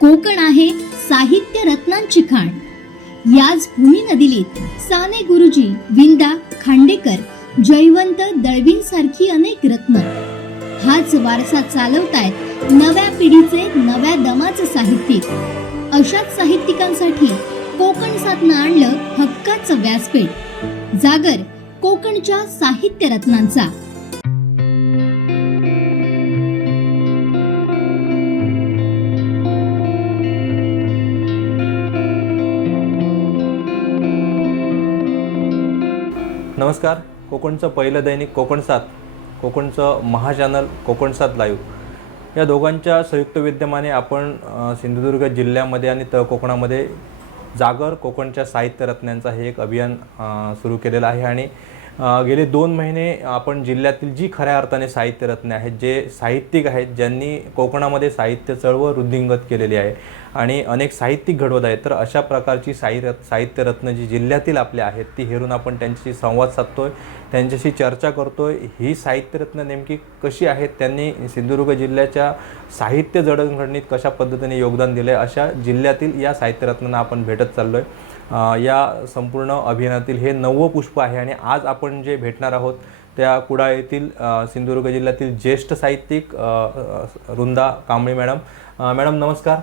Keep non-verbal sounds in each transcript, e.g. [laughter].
कोकण आहे साहित्य रत्नांची खाण. याच भूमी नदीलीत साने गुरुजी विंदा खांडेकर जयवंत दळवींसारखी अनेक रत्न. हाच वारसा चालवतायत नव्या पिढीचे नव्या दमाचे साहित्यिक. अशाच साहित्यिकांसाठी कोकण साधनं आणलं हक्काचं व्यासपीठ. जागर कोकणच्या साहित्य रत्नांचा. नमस्कार. कोकणचं पहिलं दैनिक कोकण सात कोकणचं महाचॅनल कोकण सात लाईव्ह या दोघांच्या संयुक्त विद्यमाने आपण सिंधुदुर्ग जिल्ह्यामध्ये आणि त कोकणामध्ये जागर कोकणच्या साहित्य रत्नांचा हे एक अभियान सुरू केलेलं आहे. आणि गेले दोन महिने आपण जिल्ह्यातील जी खऱ्या अर्थाने साहित्यरत्न आहेत जे साहित्यिक आहेत ज्यांनी कोकणामध्ये साहित्य चळवळ वृद्धिंगत केलेली आहे आणि अनेक साहित्यिक घडवत आहेत तर अशा प्रकारची साहित्य साहित्यरत्न जी जिल्ह्यातील आपल्या आहेत ती हेरून आपण त्यांच्याशी संवाद साधतोय त्यांच्याशी चर्चा करतोय. ही साहित्यरत्न नेमकी कशी आहेत त्यांनी सिंधुदुर्ग जिल्ह्याच्या साहित्य जडणघडणीत कशा पद्धतीने योगदान दिलं आहे अशा जिल्ह्यातील या साहित्यरत्नांना आपण भेटत चाललो आहे या संपूर्ण अभियानातील हे नववं पुष्प आहे आणि आज आपण जे भेटणार आहोत त्या कुडाळ येथील सिंधुदुर्ग जिल्ह्यातील ज्येष्ठ साहित्यिक रुंदा कांबळे मॅडम. मॅडम नमस्कार.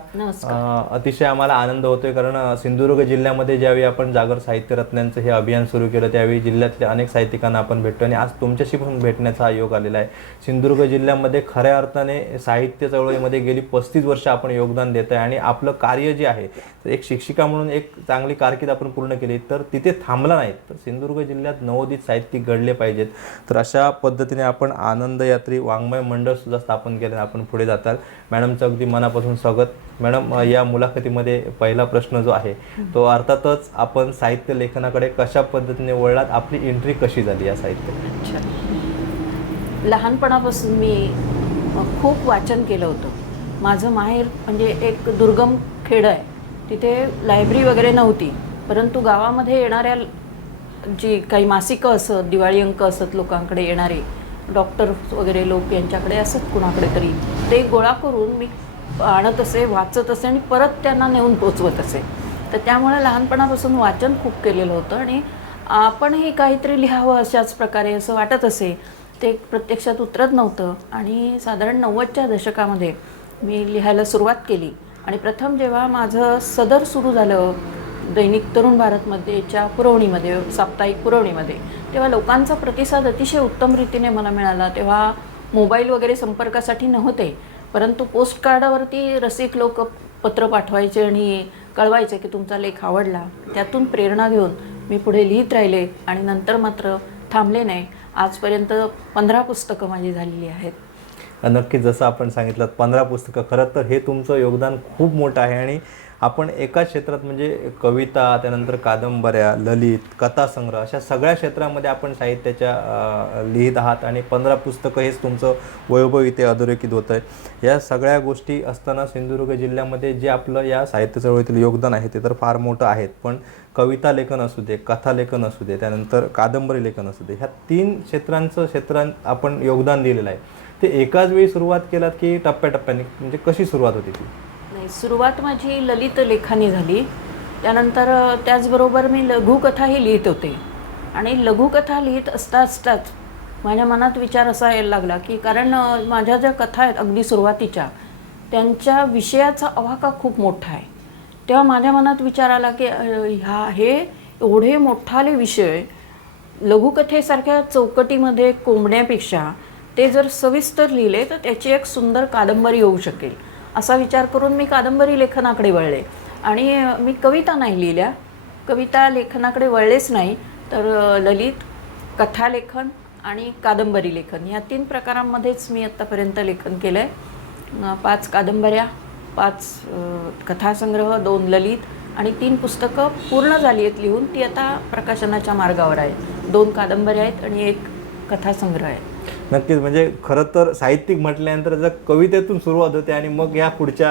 अतिशय आम्हाला आनंद होतोय कारण सिंधुदुर्ग जिल्ह्यामध्ये ज्यावेळी आपण जागर साहित्य रत्नांचं हे अभियान सुरू केलं त्यावेळी जिल्ह्यातल्या अनेक साहित्यिकांना आपण भेटतो आणि आज तुमच्याशी पण भेटण्याचा हा योग आलेला आहे. सिंधुदुर्ग जिल्ह्यामध्ये खऱ्या अर्थाने साहित्य चळवळीमध्ये गेली पस्तीस वर्ष आपण योगदान देत आहे आणि आपलं कार्य जे आहे एक शिक्षिका म्हणून एक चांगली कारकीर्द आपण पूर्ण केली तर तिथे थांबला नाही तर सिंधुदुर्ग जिल्ह्यात नवोदित साहित्यिक घडले पाहिजेत. तर अशा पद्धतीने आपण आनंद यात्री वाङ्मय मंडळ सुद्धा स्थापन केलं आपण पुढे जाताल. मॅडमचं अगदी मनापासून स्वागत. मॅडम या मुलाखतीमध्ये पहिला प्रश्न जो आहे तो अर्थातच आपण साहित्य लेखनाकडे कशा पद्धतीने वळलात? आपली एंट्री कशी झाली या साहित्य? लहानपणापासून मी खूप वाचन केलं होतं. माझं माहेर म्हणजे एक दुर्गम खेड आहे. तिथे लायब्ररी वगैरे नव्हती. परंतु गावामध्ये येणाऱ्या जी काही मासिकं असत दिवाळी अंक असत लोकांकडे येणारे डॉक्टर वगैरे लोक यांच्याकडे असत कुणाकडे तरी ते गोळा करून मी आणत असे वाचत असे आणि परत त्यांना नेऊन पोचवत असे. तर त्यामुळे लहानपणापासून वाचन खूप केलेलं होतं आणि आपणही काहीतरी लिहावं अशाच प्रकारे असं वाटत असे. ते प्रत्यक्षात उतरत नव्हतं आणि साधारण नव्वदच्या दशकामध्ये मी लिहायला सुरुवात केली. आणि प्रथम जेव्हा माझं सदर सुरू झालं दैनिक तरुण भारतमध्येच्या पुरवणीमध्ये साप्ताहिक पुरवणीमध्ये तेव्हा लोकांचा प्रतिसाद अतिशय उत्तम रीतीने मला मिळाला. तेव्हा मोबाईल वगैरे संपर्कासाठी नव्हते. परंतु पोस्ट कार्डावरती रसिक लोक पत्र पाठवायचे आणि कळवायचे की तुमचा लेख आवडला त्यातून प्रेरणा घेऊन मी पुढे लिहित राहिले आणि नंतर मात्र थांबले नाही. आजपर्यंत पंधरा पुस्तकं माझी झालेली आहेत. नक्की जसं आपण सांगितलं पंधरा पुस्तकं. खरं तर हे तुमचं योगदान खूप मोठं आहे आणि आपण एकाच क्षेत्रात म्हणजे कविता त्यानंतर कादंबऱ्या ललित कथासंग्रह अशा सगळ्या क्षेत्रामध्ये आपण साहित्याच्या लिहित आहात आणि पंधरा पुस्तकं हेच तुमचं वैभव इथे अधोरेखित होतं आहे या सगळ्या गोष्टी असताना सिंधुदुर्ग जिल्ह्यामध्ये जे आपलं या साहित्य चळवळीतील योगदान आहे ते तर फार मोठं आहेत. पण कविता लेखन असू दे कथा लेखन असू दे त्यानंतर कादंबरी लेखन असू दे ह्या तीन क्षेत्रांचं क्षेत्रां आपण योगदान दिलेलं आहे. ते एकाच वेळी सुरुवात केलात की टप्प्याटप्प्याने म्हणजे कशी सुरुवात होती ती? नाही. सुरुवात माझी ललित लेखानी झाली. त्यानंतर त्याचबरोबर मी लघुकथाही लिहित होते. आणि लघुकथा लिहित असता असताच माझ्या मनात विचार असा यायला लागला की कारण माझ्या ज्या कथा आहेत अगदी सुरुवातीच्या त्यांच्या विषयाचा अवाका खूप मोठा आहे. तेव्हा माझ्या मनात विचार आला की ह्या हे एवढे मोठाले विषय लघुकथेसारख्या चौकटीमध्ये कोंबण्यापेक्षा ते जर सविस्तर लिहिले तर त्याची एक सुंदर कादंबरी होऊ शकेल. असा विचार करून मी कादंबरी लेखनाकडे वळले. आणि मी कविता नाही लिहिल्या. कविता लेखनाकडे वळलेच नाही. तर ललित कथालेखन आणि कादंबरी लेखन या तीन प्रकारांमध्येच मी आत्तापर्यंत लेखन केलं आहे पाच कादंबऱ्या पाच कथासंग्रह दोन ललित आणि तीन पुस्तकं पूर्ण झाली आहेत लिहून. ती आता प्रकाशनाच्या मार्गावर आहेत. दोन कादंबऱ्या आहेत आणि एक कथासंग्रह आहे. नक्कीच. म्हणजे खरं तर साहित्यिक म्हटल्यानंतर जर कवितेतून सुरुवात होते आणि मग या पुढच्या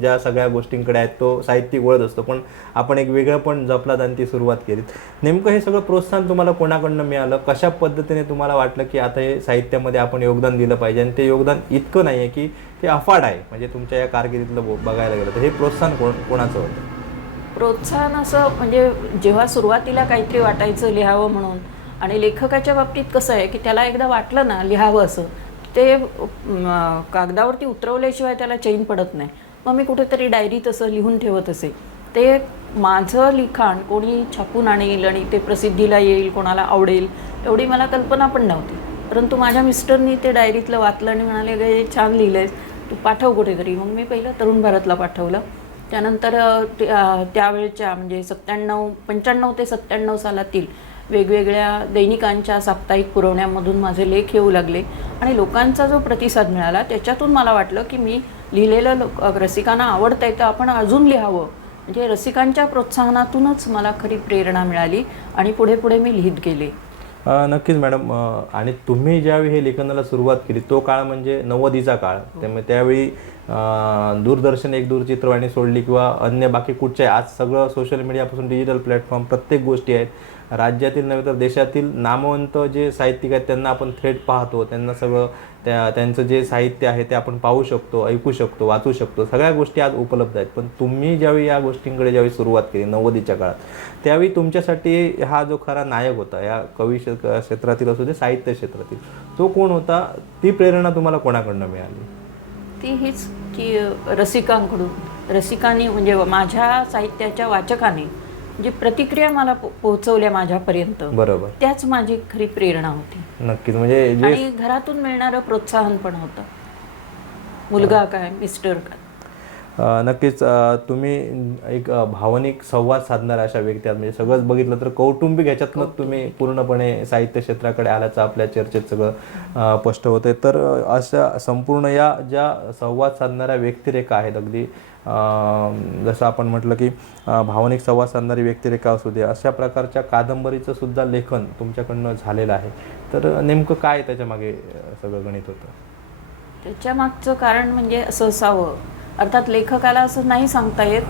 ज्या सगळ्या गोष्टींकडे आहेत तो साहित्यिक वळत असतो. पण आपण एक वेगळं पण जपलात आणि ती सुरुवात केलीत. नेमकं हे सगळं प्रोत्साहन तुम्हाला कोणाकडनं मिळालं? कशा पद्धतीने तुम्हाला वाटलं की आता हे साहित्यामध्ये आपण योगदान दिलं पाहिजे? आणि ते योगदान इतकं नाही आहे की ते अफाट आहे. म्हणजे तुमच्या या कारकिर्दीतलं बघायला गेलं तर हे प्रोत्साहन कोण कोणाचं होतं? प्रोत्साहन असं म्हणजे जेव्हा सुरुवातीला काहीतरी वाटायचं लिहावं म्हणून आणि लेखकाच्या बाबतीत कसं आहे की त्याला एकदा वाटलं ना लिहावं असं ते कागदावरती उतरवल्याशिवाय त्याला चैन पडत नाही. मग मी कुठेतरी डायरीत असं लिहून ठेवत असे. ते माझं लिखाण कोणी छापून आणेल आणि ते प्रसिद्धीला येईल कोणाला आवडेल एवढी मला कल्पना पण नव्हती. परंतु माझ्या मिस्टरनी ते डायरीतलं वाचलं आणि म्हणाले गे छान लिहिलं आहे तू पाठव कुठेतरी. मग मी पहिलं तरुण भारतला पाठवलं. त्यानंतर त्यावेळच्या म्हणजे सत्त्याण्णव पंच्याण्णव ते सत्त्याण्णव सालातील वेगवेगळ्या दैनिकांच्या साप्ताहिक पुरवण्यामधून माझे लेख येऊ लागले. आणि लोकांचा जो प्रतिसाद मिळाला त्याच्यातून मला वाटलं की मी लिहिलेलं लोक रसिकांना आवडतं आहे तर आपण अजून लिहावं. म्हणजे रसिकांच्या प्रोत्साहनातूनच मला खरी प्रेरणा मिळाली आणि पुढे पुढे मी लिहित गेले. नक्कीच मॅडम. आणि तुम्ही ज्यावेळी हे लेखनाला सुरुवात केली तो काळ म्हणजे नव्वदीचा काळ. त्यामुळे त्यावेळी दूरदर्शन एक दूरचित्रवाणी सोडली किंवा अन्य बाकी कुठचे आज सगळं सोशल मीडियापासून डिजिटल प्लॅटफॉर्म प्रत्येक गोष्टी आहेत. राज्यातील नव्हे तर देशातील नामवंत जे साहित्यिक आहेत त्यांना आपण थेट पाहतो. त्यांना सगळं त्या त्यांचं जे साहित्य आहे ते आपण पाहू शकतो ऐकू शकतो वाचू शकतो. सगळ्या गोष्टी आज उपलब्ध आहेत. पण तुम्ही ज्यावेळी या गोष्टींकडे ज्यावेळी सुरुवात केली नव्वदीच्या काळात त्यावेळी तुमच्यासाठी हा जो खरा नायक होता या कवी क्षेत्र- क्षेत्रातील असू दे साहित्य क्षेत्रातील तो कोण होता? ती प्रेरणा तुम्हाला कोणाकडनं मिळाली? ती हीच की रसिकांकडून. रसिकांनी म्हणजे माझ्या साहित्याच्या वाचकाने जी प्रतिक्रिया मला पो- पोहोचवल्या माझ्यापर्यंत बरोबर. त्याच माझी खरी प्रेरणा होती. नक्कीच म्हणजे जे आणि घरातून मिळणारं प्रोत्साहन पण होतं. मुलगा काय मिस्टर काय. नक्कीच तुम्ही एक भावनिक संवाद साधणाऱ्या अशा व्यक्ती आहात म्हणजे सगळंच बघितलं तर कौटुंबिक ह्याच्यातनं तुम्ही पूर्णपणे साहित्य क्षेत्राकडे आल्याचं आपल्या चर्चेत सगळं स्पष्ट होते तर अ, अशा संपूर्ण या ज्या संवाद साधणाऱ्या व्यक्तिरेखा आहेत अगदी जसं आपण म्हटलं की भावनिक संवाद साधणारी व्यक्तिरेखा असू दे अशा प्रकारच्या कादंबरीचं सुद्धा लेखन तुमच्याकडनं झालेलं आहे. तर नेमकं काय त्याच्यामागे अ, सगळं गणित होतं? त्याच्या मागचं कारण म्हणजे असं असावं. अर्थात लेखकाला असं नाही सांगता येत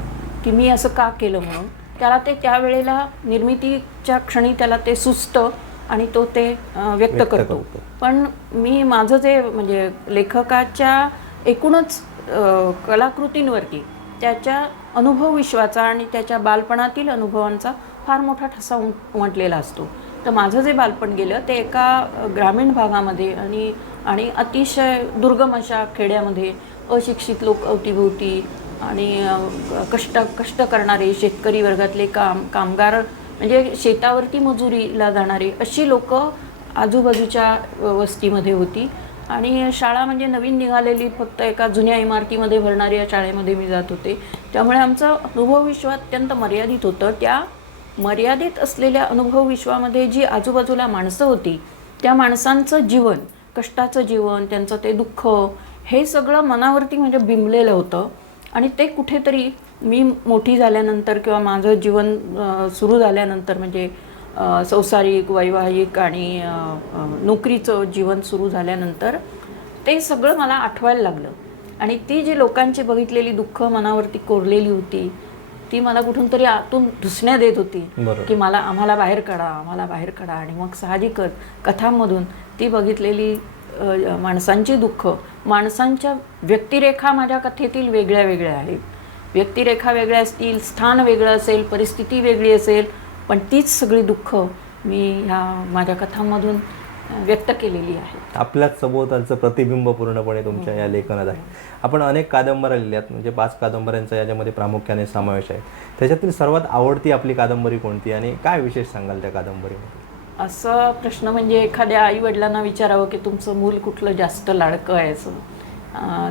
की मी असं का केलं म्हणून. त्याला ते त्यावेळेला निर्मितीच्या क्षणी त्याला ते सुचतं आणि तो ते व्यक्त करतो. पण मी माझं जे म्हणजे लेखकाच्या एकूणच कलाकृतींवरती त्याच्या अनुभव विश्वाचा आणि त्याच्या बालपणातील अनुभवांचा फार मोठा ठसा उम- उमटलेला असतो. तर माझं जे बालपण गेलं ते एका ग्रामीण भागामध्ये आणि आणि अतिशय दुर्गम अशा खेड्यामध्ये अशिक्षित लोक अवतीभोवती आणि कष्ट कष्ट करणारे शेतकरी वर्गातले काम कामगार म्हणजे शेतावरती मजुरीला जाणारे अशी लोक आजूबाजूच्या वस्तीमध्ये होती. आणि शाळा म्हणजे नवीन निघालेली फक्त एका जुन्या इमारतीमध्ये भरणाऱ्या या शाळेमध्ये मी जात होते. त्यामुळे आमचं अनुभव विश्व अत्यंत मर्यादित होतं. त्या मर्यादित असलेल्या अनुभव विश्वामध्ये जी आजूबाजूला माणसं होती त्या माणसांचं जीवन कष्टाचं जीवन त्यांचं ते दुःख हे सगळं मनावरती म्हणजे बिंबलेलं होतं आणि ते कुठेतरी मी मोठी झाल्यानंतर किंवा माझं जीवन सुरू झाल्यानंतर म्हणजे संसारिक वैवाहिक आणि नोकरीचं जीवन सुरू झाल्यानंतर ते सगळं मला आठवायला लागलं आणि ती जी लोकांची बघितलेली दुःख मनावरती कोरलेली होती ती मला कुठून तरी आतून धुसण्या देत होती. की मला आम्हाला बाहेर काढा आम्हाला बाहेर काढा आणि मग साहजिकच कथांमधून ती बघितलेली माणसांची दुःख माणसांच्या व्यक्तिरेखा माझ्या कथेतील वेगळ्या वेगळ्या आहेत. व्यक्तिरेखा वेगळ्या असतील स्थान वेगळं असेल परिस्थिती वेगळी असेल पण तीच सगळी दुःख मी ह्या माझ्या कथांमधून व्यक्त केलेली आहे. आपल्याच सभोवतालचं प्रतिबिंब पूर्णपणे तुमच्या या लेखनात आहे. आपण अनेक कादंबऱ्या लिहिल्यात म्हणजे पाच कादंबऱ्यांचा याच्यामध्ये प्रामुख्याने समावेश आहे. त्याच्यातील सर्वात आवडती आपली कादंबरी कोणती आणि काय विशेष सांगाल त्या कादंबरीमध्ये? असं प्रश्न म्हणजे एखाद्या आई वडिलांना विचारावं की तुमचं मूल कुठलं जास्त लाडकं आहे असं.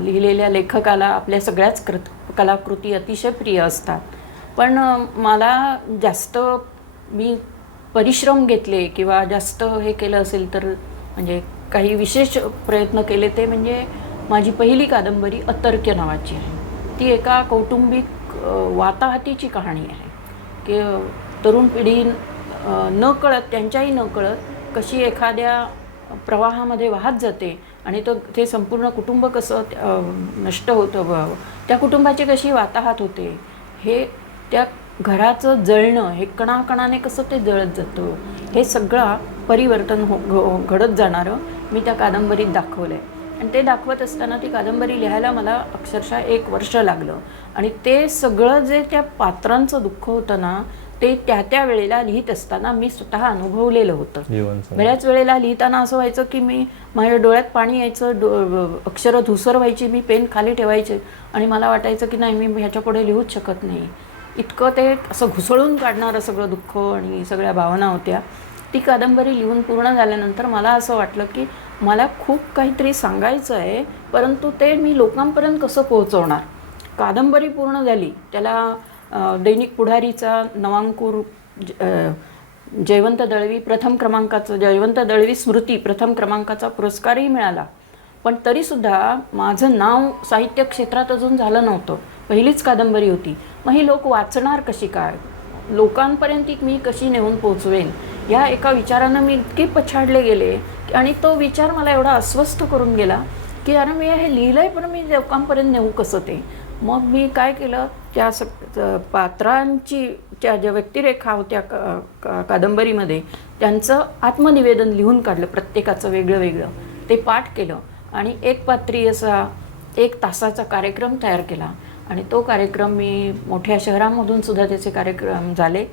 लिहिलेल्या लेखकाला आपल्या सगळ्याच कृत कलाकृती अतिशय प्रिय असतात. पण मला जास्त मी परिश्रम घेतले किंवा जास्त हे केलं असेल तर म्हणजे काही विशेष प्रयत्न केले ते म्हणजे माझी पहिली कादंबरी अतर्क्य नावाची आहे. ती एका कौटुंबिक वाताहतीची कहाणी आहे. की तरुण पिढी न कळत त्यांच्याही न कळत कशी एखाद्या प्रवाहामध्ये वाहत जाते आणि तो ते संपूर्ण कुटुंब कसं नष्ट होतं त्या कुटुंबाची कशी वाताहात होते हे त्या घराचं जळणं हे कणाकणाने कसं ते जळत जातं हे सगळं परिवर्तन हो घ- घडत जाणारं मी त्या कादंबरीत दाखवलं आहे आणि ते दाखवत असताना ती कादंबरी लिहायला मला अक्षरशः एक वर्ष लागलं. आणि ते सगळं जे त्या पात्रांचं दुःख होतं ना ते त्या त्या वेळेला लिहित असताना मी स्वतः अनुभवलेलं होतं. बऱ्याच वेळेला लिहिताना असं व्हायचं की मी माझ्या डोळ्यात पाणी यायचं अक्षरं धुसर व्हायची मी पेन खाली ठेवायचे आणि मला वाटायचं की नाही मी ह्याच्या पुढे लिहूच शकत नाही. इतकं ते असं घुसळून काढणारं सगळं दुःख आणि सगळ्या भावना होत्या. ती कादंबरी लिहून पूर्ण झाल्यानंतर मला असं वाटलं की मला खूप काहीतरी सांगायचं आहे परंतु ते मी लोकांपर्यंत कसं पोहोचवणार? कादंबरी पूर्ण झाली त्याला दैनिक पुढारीचा नवांकूर ज- जयवंत दळवी प्रथम क्रमांकाचं जयवंत दळवी स्मृती प्रथम क्रमांकाचा पुरस्कारही मिळाला. पण तरीसुद्धा माझं नाव साहित्य क्षेत्रात अजून झालं नव्हतं. पहिलीच कादंबरी होती. मग ही लोक वाचणार कशी काय? लोकांपर्यंत मी कशी नेऊन पोचवेन? या एका विचारानं मी इतके पछाडले गेले की- आणि तो विचार मला एवढा अस्वस्थ करून गेला की अरे मी हे लिहिलं आहे पण मी लोकांपर्यंत नेऊ कसं ते? मग मी काय केलं? त्या स पात्रांची त्या ज्या व्यक्तिरेखा होत्या का- का- कादंबरीमध्ये त्यांचं आत्मनिवेदन लिहून काढलं प्रत्येकाचं वेगळं वेगळं. ते पाठ केलं आणि एक पात्री असा एक तासाचा कार्यक्रम तयार केला. आणि तो कार्यक्रम मी मोठ्या शहरामधून सुद्धा त्याचे कार्यक्रम झाले.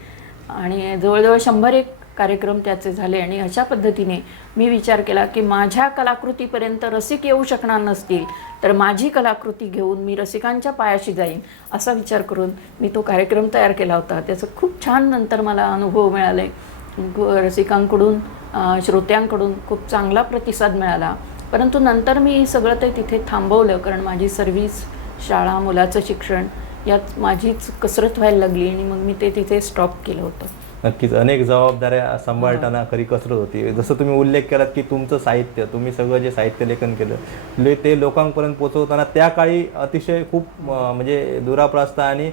आणि जवळजवळ शंभर एक कार्यक्रम त्याचे झाले आणि अशा पद्धतीने मी विचार केला की माझ्या कलाकृतीपर्यंत रसिक येऊ शकणार नसतील तर माझी कलाकृती घेऊन मी रसिकांच्या पायाशी जाईन असा विचार करून मी तो कार्यक्रम तयार केला होता. त्याचं खूप छान नंतर मला अनुभव मिळाले. रसिकांकडून श्रोत्यांकडून खूप चांगला प्रतिसाद मिळाला. परंतु नंतर मी सगळं ते तिथे थांबवलं कारण माझी सर्व्हिस शाळा मुलाचं शिक्षण यात माझीच कसरत व्हायला लागली आणि मग मी ते तिथे स्टॉप केलं होतं. नक्कीच. अनेक जबाबदाऱ्या सांभाळताना खरी कसरत होती. जसं तुम्ही उल्लेख केलात की तुमचं साहित्य तुम्ही सगळं जे साहित्य लेखन केलं ले- ते लोकांपर्यंत पोहोचवताना त्या काळी अतिशय खूप म्हणजे दुराप्रास्त आणि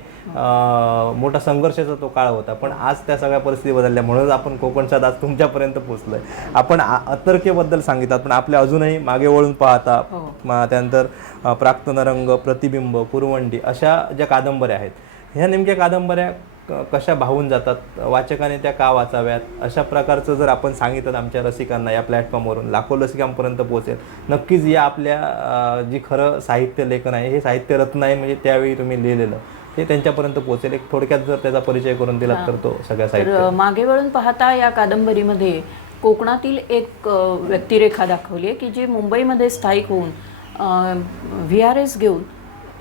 मोठा संघर्षाचा तो काळ होता. पण आज त्या सगळ्या परिस्थिती बदलल्या म्हणूनच आपण कोकणच्यात आज तुमच्यापर्यंत पोहोचलोय. आपण अतर्क्यबद्दल सांगितलं पण आपल्या अजूनही मागे वळून पाहता हो. त्यानंतर अ, प्राक्तन रंग प्रतिबिंब पुरवंडी अशा ज्या कादंबऱ्या आहेत ह्या नेमक्या कादंबऱ्या क- कशा भावून जातात? वाचकाने त्या का वाचाव्यात? अशा प्रकारचं जर आपण सांगितलं आमच्या रसिकांना या प्लॅटफॉर्मवरून लाखो रसिकांपर्यंत पोहोचेल. नक्कीच या आपल्या जी खरं साहित्य लेखन आहे हे साहित्य रत्न आहे म्हणजे त्यावेळी तुम्ही लिहिलेलं ते त्यांच्यापर्यंत पोहोचेल. एक थोडक्यात जर त्याचा परिचय करून दिला तर तो सगळ्या साहित्य मागे वळून पाहता या कादंबरीमध्ये कोकणातील एक व्यक्तिरेखा दाखवली आहे की जी मुंबईमध्ये स्थायिक होऊन व्ही आर एस घेऊन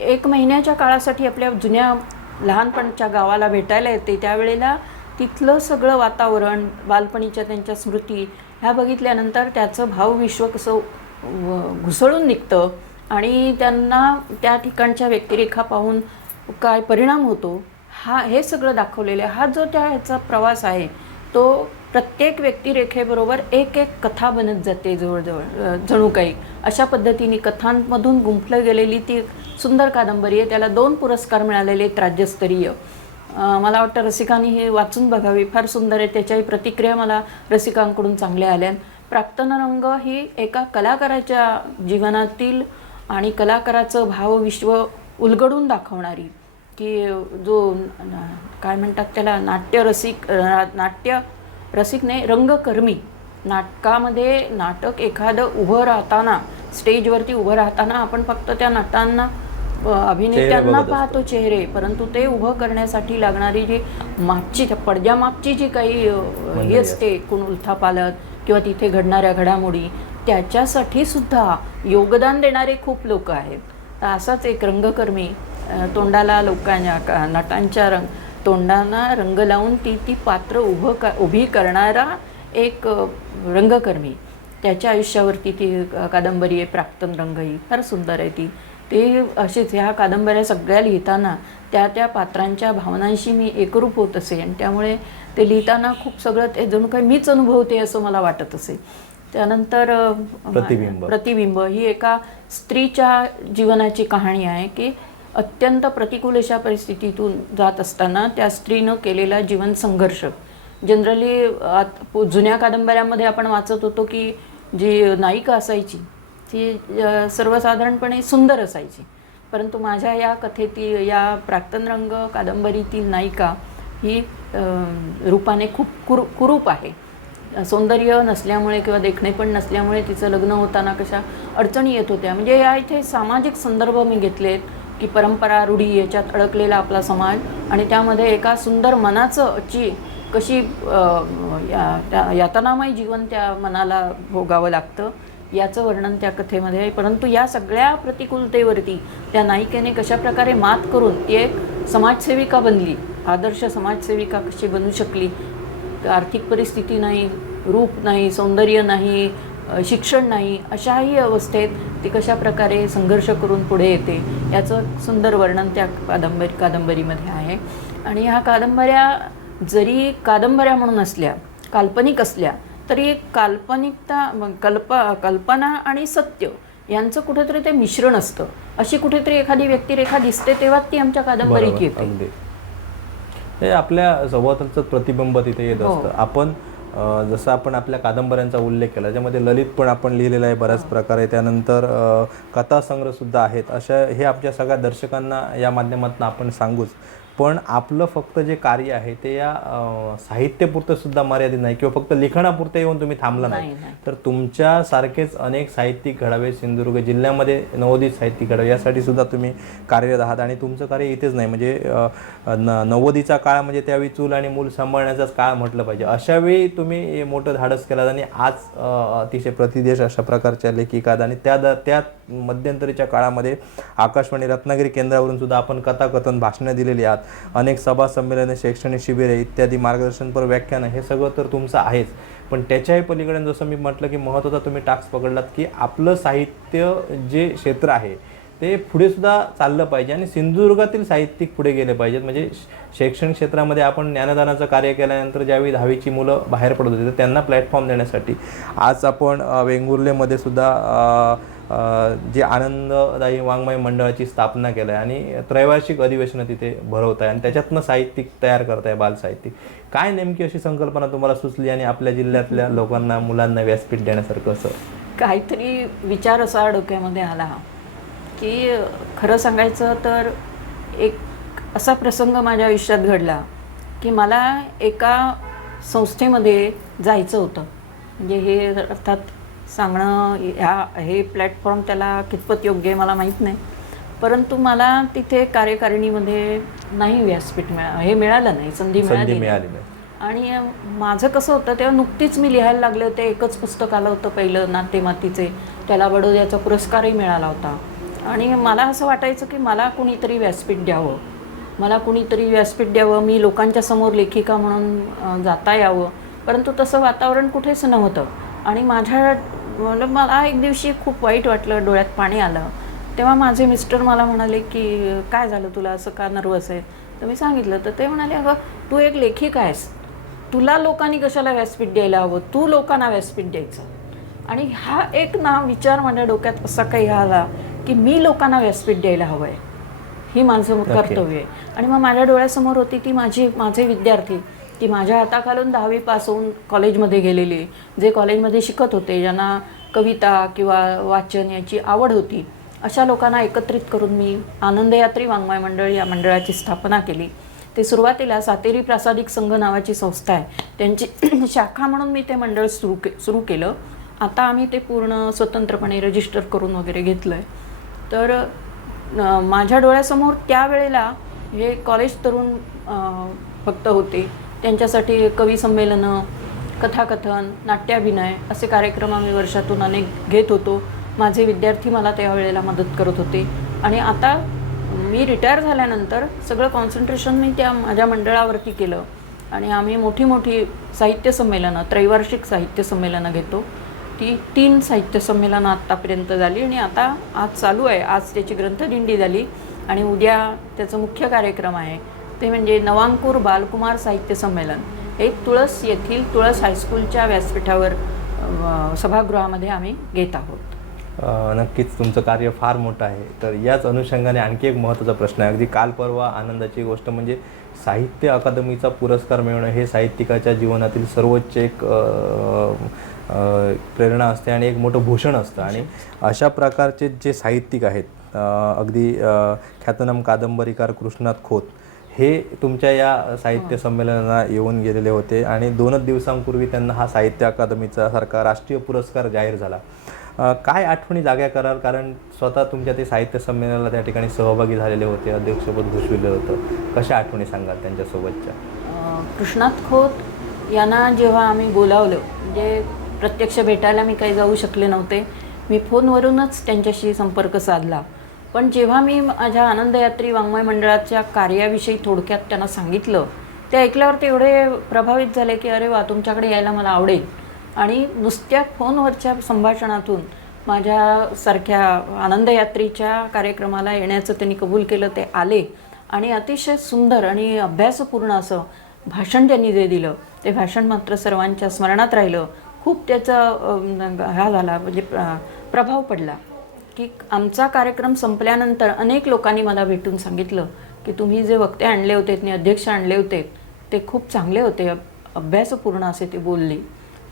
एक महिन्याच्या काळासाठी आपल्या जुन्या लहानपणच्या गावाला भेटायला येते त्यावेळेला तिथलं सगळं वातावरण बालपणीच्या त्यांच्या स्मृती ह्या बघितल्यानंतर त्याचं भावविश्व कसं घुसळून निघतं आणि त्यांना त्या ठिकाणच्या व्यक्तिरेखा पाहून काय परिणाम होतो हा हे सगळं दाखवलेलं आहे. हा जो त्या ह्याचा प्रवास आहे तो प्रत्येक व्यक्तिरेखेबरोबर एक एक कथा बनत जाते जवळजवळ जणू काही. अशा पद्धतीने कथांमधून गुंफलं गेलेली ती सुंदर कादंबरी आहे. त्याला दोन पुरस्कार मिळालेले आहेत राज्यस्तरीय. मला वाटतं रसिकांनी हे वाचून बघावी. फार सुंदर आहे. त्याच्याही प्रतिक्रिया मला रसिकांकडून चांगल्या आल्या. प्राक्तनरंग ही एका कलाकाराच्या जीवनातील आणि कलाकाराचं भावविश्व उलगडून दाखवणारी. की जो काय म्हणतात त्याला नाट्यरसिक नाट्य रसिक नाही रंगकर्मी नाटकामध्ये नाटक एखादं उभं राहताना स्टेजवरती उभं राहताना आपण फक्त त्या नटांना अभिनेत्यांना. पाहतो चेहरे परंतु ते उभं करण्यासाठी लागणारी जी मागची पडद्यामागची जी काही हे असते एकूण उलथापालत किंवा तिथे घडणाऱ्या घडामोडी त्याच्यासाठी सुद्धा योगदान देणारे खूप लोक आहेत तर असाच एक रंगकर्मी तोंडाला लोकांच्या नटांच्या रंग तोंडांना रंग लावून ती ती पात्र उभं का उभी करणारा एक रंगकर्मी. त्याच्या आयुष्यावरती ती कादंबरी आहे प्राक्तन रंग ही. फार सुंदर आहे ती. ते असेच ह्या कादंबऱ्या सगळ्या लिहिताना त्या त्या पात्रांच्या भावनांशी मी एकरूप होत असे. आणि त्यामुळे ते लिहिताना खूप सगळं ते जणू काही मीच अनुभवते असं मला वाटत असे. त्यानंतर प्रतिबिंब. प्रतिबिंब ही एका स्त्रीच्या जीवनाची कहाणी आहे की अत्यंत प्रतिकूल अशा परिस्थितीतून जात असताना त्या स्त्रीनं केलेला जीवन संघर्ष. जनरली आत जुन्या कादंबऱ्यांमध्ये आपण वाचत होतो की जी नायिका असायची ती सर्वसाधारणपणे सुंदर असायची. परंतु माझ्या या कथेतील या प्राक्तन रंग कादंबरीतील नायिका ही रूपाने खूप कुर कुरूप आहे. सौंदर्य नसल्यामुळे किंवा देखणे पण नसल्यामुळे तिचं लग्न होताना कशा अडचणी येत होत्या. म्हणजे या इथे सामाजिक संदर्भ मी घेतलेत. की परंपरा रूढी याच्यात अडकलेला आपला समाज आणि त्यामध्ये एका सुंदर मनाचं ची कशी या- त्या- यातनामय जीवन त्या मनाला भोगावं लागतं याचं वर्णन त्या कथेमध्ये आहे. परंतु या सगळ्या प्रतिकूलतेवरती त्या नायिकेने कशाप्रकारे मात करून ती एक समाजसेविका बनली आदर्श समाजसेविका कशी बनू शकली? आर्थिक परिस्थिती नाही रूप नाही सौंदर्य नाही शिक्षण नाही अशाही अवस्थेत ती कशा प्रकारे संघर्ष करून पुढे येते याचं सुंदर वर्णन त्या कादंबरी कादंबरीमध्ये आहे. आणि ह्या कादंबऱ्या जरी कादंबऱ्या म्हणून असल्या काल्पनिक असल्या तरी काल्पनिकता कल्प कल्पना आणि सत्य यांचं कुठेतरी ते मिश्रण असतं. अशी कुठेतरी एखादी व्यक्तिरेखा दिसते तेव्हा ती आमच्या कादंबरीत येते. आपल्या सभोवतालचं प्रतिबिंब तिथे येत हो. असतं. आपण जसं आपण आपल्या कादंबऱ्यांचा उल्लेख केला ज्यामध्ये ललित पण आपण लिहिलेलं आहे बऱ्याच प्रकारे. त्यानंतर कथासंग्रहसुद्धा आहेत. अशा हे आपल्या सगळ्या दर्शकांना या माध्यमातून आपण सांगूच. पण आपलं फक्त जे कार्य आहे ते या साहित्यापुरतं सुद्धा मर्यादित नाही किंवा फक्त लिखाणापुरतं येऊन तुम्ही थांबला नाही. तर तुमच्यासारखेच अनेक साहित्यिक घडावे सिंधुदुर्ग जिल्ह्यामध्ये नवोदित साहित्यिक घडावे यासाठी सुद्धा तुम्ही कार्यरत आहात आणि तुमचं कार्य इथेच नाही. म्हणजे न नव्वदीचा काळ म्हणजे त्यावेळी चूल आणि मूल सांभाळण्याचाच काळ म्हटलं पाहिजे. अशा वेळी तुम्ही मोठं धाडस केलात आणि आज अतिशय प्रतिदेश अशा प्रकारच्या लेखिकात आणि त्या द त्या मध्यंतरीच्या काळामध्ये आकाशवाणी रत्नागिरी केंद्रावरून सुद्धा आपण कथाकथन भाषणं दिलेली आहात. अनेक सभा संमेलने शैक्षणिक शिबिरे इत्यादी मार्गदर्शनपर व्याख्यानं हे सगळं तर तुमचं आहेच. पण त्याच्याही पलीकडे जसं मी म्हटलं की महत्त्वाचा तुम्ही टास्क पकडलात की आपलं साहित्य जे क्षेत्र आहे ते पुढे सुद्धा चाललं पाहिजे आणि सिंधुदुर्गातील साहित्यिक पुढे गेले पाहिजेत. म्हणजे श- शैक्षणिक क्षेत्रामध्ये आपण ज्ञानदानाचं कार्य केल्यानंतर ज्यावेळी दहावीची मुलं बाहेर पडत होती तर त्यांना प्लॅटफॉर्म देण्यासाठी आज आपण वेंगुर्लेमध्ये सुद्धा जे आनंददायी वाङ्मय मंडळाची स्थापना केलं आहे आणि त्रैवार्षिक अधिवेशनं तिथे भरवत आहे आणि त्याच्यातनं साहित्यिक तयार करत आहे बालसाहित्यिक काय नेमकी अशी संकल्पना तुम्हाला सुचली आणि आपल्या जिल्ह्यातल्या लोकांना मुलांना व्यासपीठ देण्यासारखं असं? काहीतरी विचार असा डोक्यामध्ये आला की खरं सांगायचं तर एक असा प्रसंग माझ्या आयुष्यात घडला की मला एका संस्थेमध्ये जायचं होतं. म्हणजे हे अर्थात सांगणं ह्या हे प्लॅटफॉर्म त्याला कितपत योग्य आहे मला माहीत नाही. परंतु मला तिथे कार्यकारिणीमध्ये नाही व्यासपीठ मिळा हे मिळालं नाही संधी मिळाली नाही. मिळाली नाही. आणि माझं कसं होतं तेव्हा नुकतीच मी लिहायला लागले होते एकच पुस्तक आलं होतं पहिलं नाते मातीचे त्याला बडोद्याचा पुरस्कारही मिळाला होता. आणि मला असं वाटायचं की मला कुणीतरी व्यासपीठ द्यावं. मला कुणीतरी व्यासपीठ द्यावं मी लोकांच्या समोर लेखिका म्हणून जाता यावं. परंतु तसं वातावरण कुठेच नव्हतं. आणि माझ्या मला मला एक दिवशी खूप वाईट वाटलं डोळ्यात पाणी आलं. तेव्हा माझे मिस्टर मला म्हणाले की काय झालं तुला? असं का नर्वस आहे? तर मी सांगितलं तर ते म्हणाले अगं तू एक लेखिका आहेस. तुला लोकांनी कशाला व्यासपीठ द्यायला हवं? तू लोकांना व्यासपीठ द्यायचं. आणि हा एक ना विचार माझ्या डोक्यात असा काही आला की मी लोकांना व्यासपीठ द्यायला हवं आहे ही माझं कर्तव्य आहे. आणि मग माझ्या डोळ्यासमोर होती ती माझी माझे विद्यार्थी. की माझ्या हाताखालून दहावीपासून कॉलेजमध्ये गेलेले जे कॉलेजमध्ये शिकत होते ज्यांना कविता किंवा वाचन याची आवड होती अशा लोकांना एकत्रित करून मी आनंदयात्री वाङ्मय मंडळ या मंडळाची स्थापना केली. ते सुरुवातीला सातेरी प्रासादिक संघ नावाची संस्था आहे. त्यांची [clears throat] शाखा म्हणून मी ते मंडळ सुरू के सुरू केलं. आता आम्ही ते पूर्ण स्वतंत्रपणे रजिस्टर करून वगैरे घेतलं आहे तर माझ्या डोळ्यासमोर त्यावेळेला हे कॉलेज तरुण फक्त होते. त्यांच्यासाठी कवी संमेलनं कथाकथन नाट्याभिनय असे कार्यक्रम आम्ही वर्षातून अनेक घेत होतो. माझे विद्यार्थी मला त्यावेळेला मदत करत होते. आणि आता मी रिटायर झाल्यानंतर सगळं कॉन्सन्ट्रेशन मी त्या माझ्या मंडळावरती केलं. आणि आम्ही मोठी मोठी साहित्य संमेलनं त्रैवार्षिक साहित्य संमेलनं घेतो. ती तीन साहित्य संमेलनं आत्तापर्यंत झाली आणि आता आज चालू आहे. आज त्याची ग्रंथदिंडी झाली. आणि उद्या त्याचं मुख्य कार्यक्रम आहे. ते म्हणजे नवांकूर बालकुमार साहित्य संमेलन. हे तुळस येथील तुळस हायस्कूलच्या व्यासपीठावर सभागृहामध्ये आम्ही घेत आहोत. नक्कीच तुमचं कार्य फार मोठं आहे. तर याच अनुषंगाने आणखी एक महत्त्वाचा प्रश्न आहे. अगदी काल परवा आनंदाची गोष्ट म्हणजे साहित्य अकादमीचा पुरस्कार मिळवणं हे साहित्यिकाच्या जीवनातील सर्वोच्च एक प्रेरणा असते आणि एक मोठं भूषण असतं. आणि अशा प्रकारचे जे साहित्यिक आहेत अगदी ख्यातनाम कादंबरीकार कृष्णात खोत हे तुमच्या या साहित्य संमेलनाला येऊन गेलेले होते आणि दोनच दिवसांपूर्वी त्यांना हा साहित्य अकादमीचा सारखा राष्ट्रीय पुरस्कार जाहीर झाला. काय आठवणी जाग्या कराल? कारण स्वतः तुमच्या ते साहित्य संमेलनाला त्या ठिकाणी सहभागी झालेले होते अध्यक्षपद भूषविलं होतं. कशा आठवणी सांगाल त्यांच्यासोबतच्या? कृष्णात खोत यांना जेव्हा आम्ही बोलावलं म्हणजे प्रत्यक्ष भेटायला मी काही जाऊ शकले नव्हते. मी फोनवरूनच त्यांच्याशी संपर्क साधला. पण जेव्हा मी माझ्या आनंदयात्री वाङ्मय मंडळाच्या कार्याविषयी थोडक्यात त्यांना सांगितलं ते ऐकल्यावर ते एवढे प्रभावित झाले की अरे वा तुमच्याकडे यायला मला आवडेल. आणि नुसत्या फोनवरच्या संभाषणातून माझ्यासारख्या आनंदयात्रेच्या कार्यक्रमाला येण्याचं त्यांनी कबूल केलं ते आले. आणि अतिशय सुंदर आणि अभ्यासपूर्ण असं भाषण त्यांनी जे दिलं ते भाषण मात्र सर्वांच्या स्मरणात राहिलं. खूप त्याचा हा झाला म्हणजे प्र- प्रभाव पडला. की आमचा कार्यक्रम संपल्यानंतर अनेक लोकांनी मला भेटून सांगितलं की तुम्ही जे वक्ते आणले होते आणि अध्यक्ष आणले होते ते खूप चांगले होते अभ्यासपूर्ण असे ते बोलले.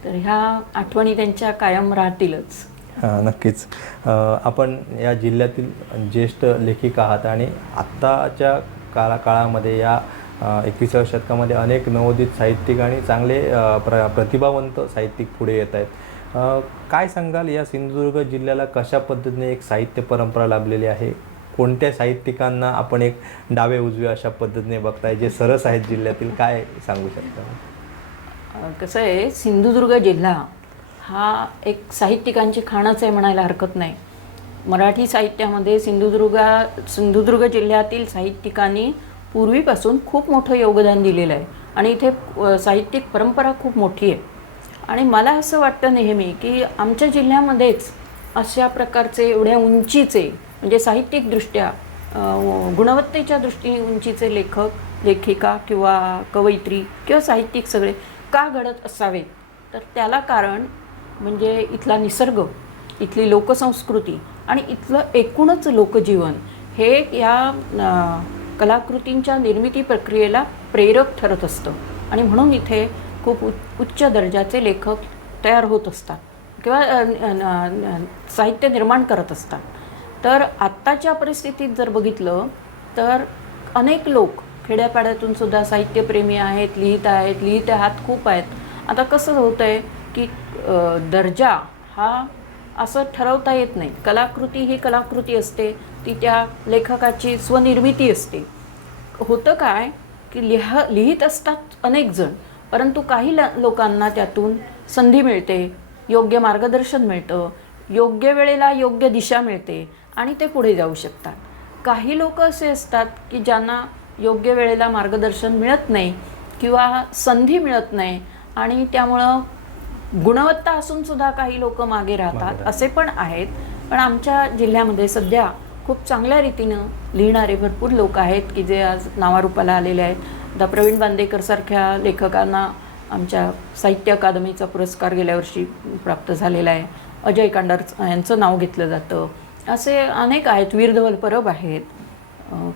तर ह्या आठवणी त्यांच्या कायम राहतीलच. हां नक्कीच. आपण या जिल्ह्यातील ज्येष्ठ लेखिका आहात आणि आत्ताच्या काळा काळामध्ये या एकविसाव्या शतकामध्ये अनेक नवोदित साहित्यिक आणि चांगले प्र प्रतिभावंत साहित्यिक पुढे येत आहेत. काय सांगाल या सिंधुदुर्ग जिल्ह्याला कशा पद्धतीने एक साहित्य परंपरा लाभलेली आहे? कोणत्या साहित्यिकांना आपण एक डावे उजवे अशा पद्धतीने बघताय जे सरस आहेत जिल्ह्यातील? काय सांगू शकता? कसं आहे सिंधुदुर्ग जिल्हा हा एक साहित्यिकांची खाणच आहे म्हणायला हरकत नाही. मराठी साहित्यामध्ये सिंधुदुर्गा सिंधुदुर्ग जिल्ह्यातील साहित्यिकांनी पूर्वीपासून खूप मोठं योगदान दिलेलं आहे. आणि इथे साहित्यिक परंपरा खूप मोठी आहे. आणि मला असं वाटतं नेहमी की आमच्या जिल्ह्यामध्येच अशा प्रकारचे एवढ्या उंचीचे म्हणजे साहित्यिकदृष्ट्या गुणवत्तेच्या दृष्टीने उंचीचे लेखक लेखिका किंवा कवयित्री किंवा साहित्यिक सगळे का घडत असावेत? तर त्याला कारण म्हणजे इथला निसर्ग इथली लोकसंस्कृती आणि इथलं एकूणच लोकजीवन हे या कलाकृतींच्या निर्मिती प्रक्रियेला प्रेरक ठरत असतं. आणि म्हणून इथे खूप उच्च उच्च दर्जाचे लेखक तयार होत असतात किंवा साहित्य निर्माण करत असतात. तर आत्ताच्या परिस्थितीत जर बघितलं तर अनेक लोक खेड्यापाड्यातून सुद्धा साहित्यप्रेमी आहेत लिहित आहेत लिहित हात खूप आहेत. आता कसं होतं आहे की दर्जा हा असं ठरवता येत नाही. कलाकृती ही कलाकृती असते ती त्या लेखकाची स्वनिर्मिती असते. होतं काय की लिह लिहित असतात अनेक जण परंतु काही ल लोकांना त्यातून संधी मिळते योग्य मार्गदर्शन मिळतं योग्य वेळेला योग्य दिशा मिळते आणि ते पुढे जाऊ शकतात. काही लोक असे असतात की ज्यांना योग्य वेळेला मार्गदर्शन मिळत नाही किंवा संधी मिळत नाही आणि त्यामुळं गुणवत्ता असून सुद्धा काही लोक मागे राहतात असे पण आहेत. पण आमच्या जिल्ह्यामध्ये सध्या खूप चांगल्या रीतीनं लिहिणारे भरपूर लोक आहेत की जे आज नावारूपाला आलेले आहेत. द प्रवीण बांदेकरसारख्या लेखकांना आमच्या साहित्य अकादमीचा पुरस्कार गेल्या वर्षी प्राप्त झालेला आहे. अजय कांडार यांचं नाव घेतलं जातं. असे अनेक आहेत. वीरधवल परब आहेत.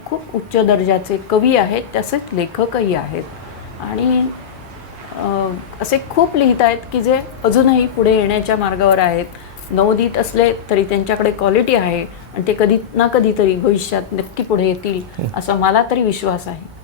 खूप उच्च दर्जाचे कवी आहेत. तसेच लेखकही आहेत. आणि असे खूप लिहित आहेत की जे अजूनही पुढे येण्याच्या मार्गावर आहेत. नवोदित असले तरी त्यांच्याकडे क्वालिटी आहे. आणि ते कधी ना कधीतरी भविष्यात नक्की पुढे येतील असा मला तरी विश्वास आहे.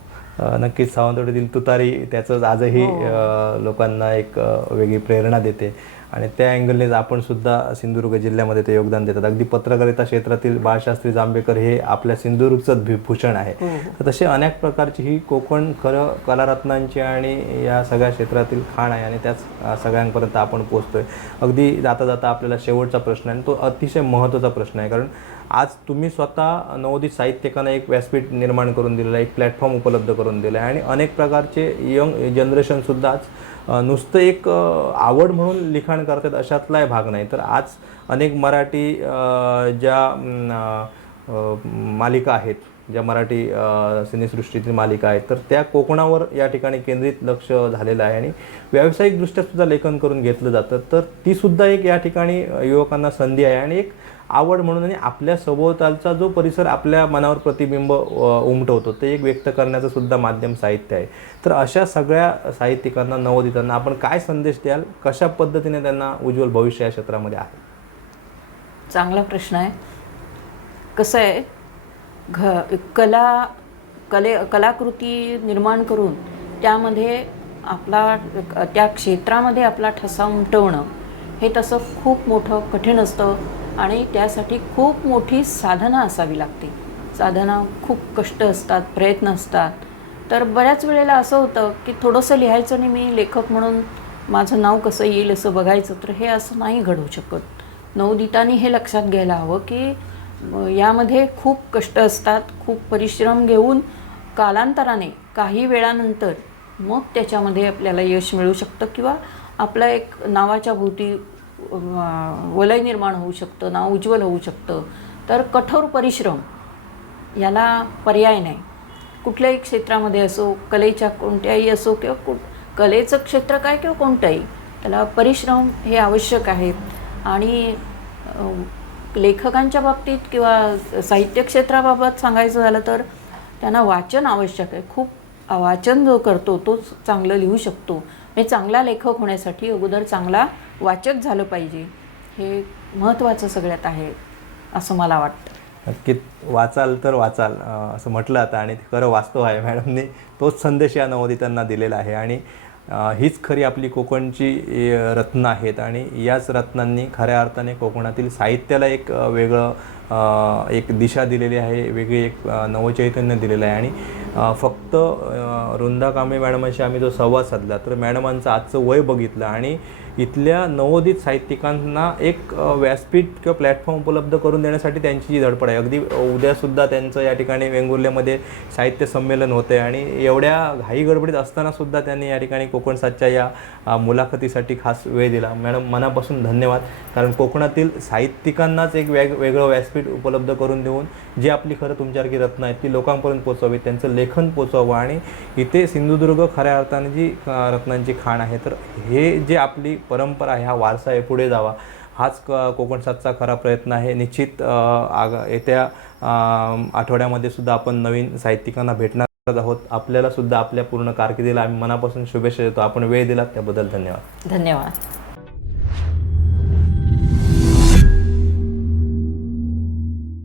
नक्कीच सावंतवाडीतील तुतारी त्याचं आजही अ, लोकांना एक वेगळी प्रेरणा देते. आणि त्या अँगलनेच आपण सुद्धा सिंधुदुर्ग जिल्ह्यामध्ये ते योगदान देतात. अगदी पत्रकारिता क्षेत्रातील बाळशास्त्री जांभेकर हे आपल्या सिंधुदुर्गचं भूषण आहे. तर तसे अनेक प्रकारची ही कोकण खरं कलारत्नांची आणि या सगळ्या क्षेत्रातील खाण आहे आणि त्याच सगळ्यांपर्यंत आपण पोहोचतोय. अगदी जाता जाता आपल्याला शेवटचा प्रश्न आहे आणि तो अतिशय महत्त्वाचा प्रश्न आहे. कारण आज तुम्ही स्वतः नवोदित साहित्यिकांना एक व्यासपीठ निर्माण करून दिलेलं आहे एक प्लॅटफॉर्म उपलब्ध करून दिलं आहे आणि अनेक प्रकारचे यंग जनरेशनसुद्धा आज नुसतं एक आवड म्हणून लिखाण करतात अशातलाही भाग नाही. तर आज अनेक मराठी ज्या मालिका आहेत ज्या मराठी सिनेसृष्टीतील मालिका आहेत तर त्या कोकणावर या ठिकाणी केंद्रित लक्ष झालेलं आहे आणि व्यावसायिकदृष्ट्या सुद्धा लेखन करून घेतलं जातं. तर ती सुद्धा एक या ठिकाणी युवकांना संधी आहे आणि एक आवड म्हणून आणि आपल्या सभोवतालचा जो परिसर आपल्या मनावर प्रतिबिंब उमटवतो ते एक व्यक्त करण्याचं सुद्धा माध्यम साहित्य आहे. तर अशा सगळ्या साहित्यिकांना नवोदितांना आपण काय संदेश द्याल? कशा पद्धतीने त्यांना उज्ज्वल भविष्य या क्षेत्रामध्ये आहे? चांगला प्रश्न आहे. कसं आहे घ कला कले कलाकृती निर्माण करून त्यामध्ये आपला त्या क्षेत्रामध्ये आपला ठसा उमटवणं हे तसं खूप मोठं कठीण असतं. आणि त्यासाठी खूप मोठी साधना असावी लागते. साधना खूप कष्ट असतात प्रयत्न असतात. तर बऱ्याच वेळेला असं होतं की थोडंसं लिहायचं आणि मी लेखक म्हणून माझं नाव कसं येईल असं बघायचं तर हे असं नाही घडू शकत. नवदितांनी हे लक्षात घ्यायला हवं की यामध्ये खूप कष्ट असतात खूप परिश्रम घेऊन कालांतराने काही वेळानंतर मग त्याच्यामध्ये आपल्याला यश मिळू शकतं किंवा आपलं एक नावाच्या भोवती वलय निर्माण होऊ शकतं नाव उज्ज्वल होऊ शकतं. तर कठोर परिश्रम याला पर्याय नाही. कुठल्याही क्षेत्रामध्ये असो कलेच्या कोणत्याही असो किंवा कु कलेचं क्षेत्र काय किंवा कोणतंही त्याला परिश्रम हे आवश्यक आहेत आणि लेखकांच्या बाबतीत किंवा साहित्य क्षेत्राबाबत सांगायचं झालं तर त्यांना वाचन आवश्यक आहे. खूप वाचन जो करतो तोच चांगलं लिहू शकतो. म्हणजे चांगला लेखक होण्यासाठी अगोदर चांगला वाचक झालं पाहिजे. हे महत्त्वाचं सगळ्यात आहे असं मला वाटतं. नक्की वाचाल तर वाचाल असं म्हटलं आता आणि ते खरं वास्तव आहे मॅडमने. तोच संदेश या नवोदितांना दिलेला आहे. आणि हीच खरी आपली कोकणची रत्न आहेत. आणि याच रत्नांनी खऱ्या अर्थाने कोकणातील साहित्याला एक वेगळं एक दिशा दिलेली आहे वेगळी एक नवचैतन्य दिलेलं आहे. आणि फक्त रुंदा वृंदा कांबळे मॅडमांशी आम्ही जो संवाद साधला तर मॅडमांचं आजचं वय बघितलं आणि इथल्या नवोदित साहित्यिकांना एक व्यासपीठ किंवा प्लॅटफॉर्म उपलब्ध करून देण्यासाठी त्यांची जी धडपड आहे. अगदी उद्यासुद्धा त्यांचं या ठिकाणी वेंगुर्ल्यामध्ये साहित्य संमेलन होतं आहे आणि एवढ्या घाई गडबडीत असतानासुद्धा त्यांनी या ठिकाणी कोकण सातच्या या मुलाखतीसाठी खास वेळ दिला. मॅडम मनापासून धन्यवाद. कारण कोकणातील साहित्यिकांनाच एक वेग वेगळं व्यासपीठ उपलब्ध करून देऊन जी आपली खरं तुमच्यासारखी रत्न आहेत ती लोकांपर्यंत पोचवावी त्यांचं लेखन पोचवावं आणि इथे सिंधुदुर्ग खऱ्या अर्थाने जी रत्नांची खाण आहे तर हे जे आपली परंपरा आहे हा वारसा आहे पुढे जावा. हाच क कोकण सातचा खरा प्रयत्न आहे. निश्चित आग येत्या आठवड्यामध्ये सुद्धा आपण नवीन साहित्यिकांना भेटणार आहोत. आपल्याला सुद्धा आपल्या पूर्ण कारकिर्दीला आम्ही मनापासून शुभेच्छा देतो. आपण वेळ दिलात त्याबद्दल धन्यवाद. धन्यवाद.